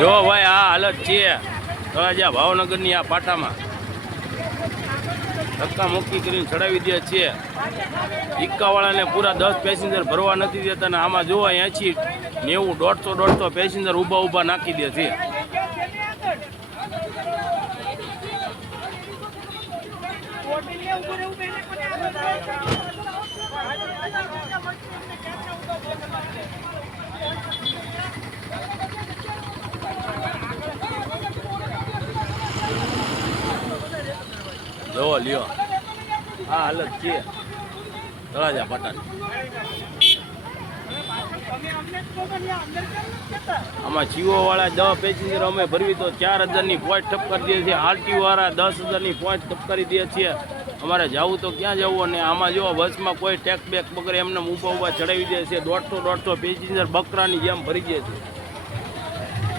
જો ભાઈ આ હાલત છે તળાજા ભાવનગરની આ પાટામાં ધક્કા મુક્કી કરીને ચડાવી દે છે. ઇક્કાવાળાને પૂરા 10 પેસેન્જર ભરવા નથી દેતા ને આમાં જોવા 80, 90, 150 પેસેન્જર ઊભા નાખી દે છે. જોવો લ્યો આ હાલત છે તળાજા પાટાની. આમાં જીવો વાળા 10 પેસેન્જર અમે ભરવી તો 4000ની પોઈન્ટ ઠપ કરી દે છે. આરટીઓ વાળા 10,000ની પોઈન્ટ ઠપ કરી દે છે. અમારે જવું તો ક્યાં જવું? અને આમાં જો બસમાં કોઈ ટેક બેક વગર એમને ઊભા ચડાવી દે છે. 150 પેસેન્જર બકરાની જેમ ભરી દે છે.